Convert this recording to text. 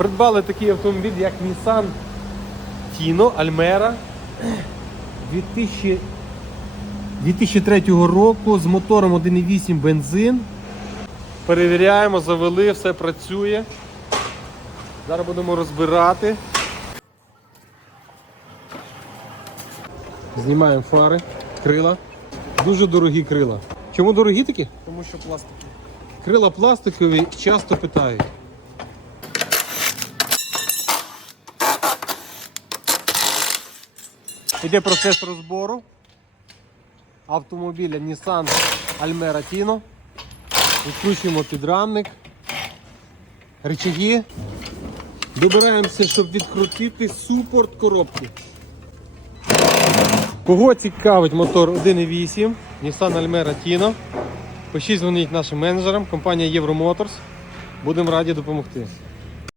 Придбали такий автомобіль, як Nissan Tino Almera 2000, 2003 року з мотором 1.8 бензин. Перевіряємо, завели, все працює. Зараз будемо розбирати. Знімаємо фари, крила. Дуже дорогі крила. Чому дорогі такі? Тому що пластик. Крила пластикові часто питають. Іде процес розбору автомобіля Nissan Almera Tino. Відкручуємо підрамник, рычаги. Добираємося, щоб відкрутити супорт коробки. Кого цікавить мотор 1.8 Nissan Almera Tino? Пишіть дзвоніть нашим менеджерам, компанія Євромоторс. Будемо раді допомогти.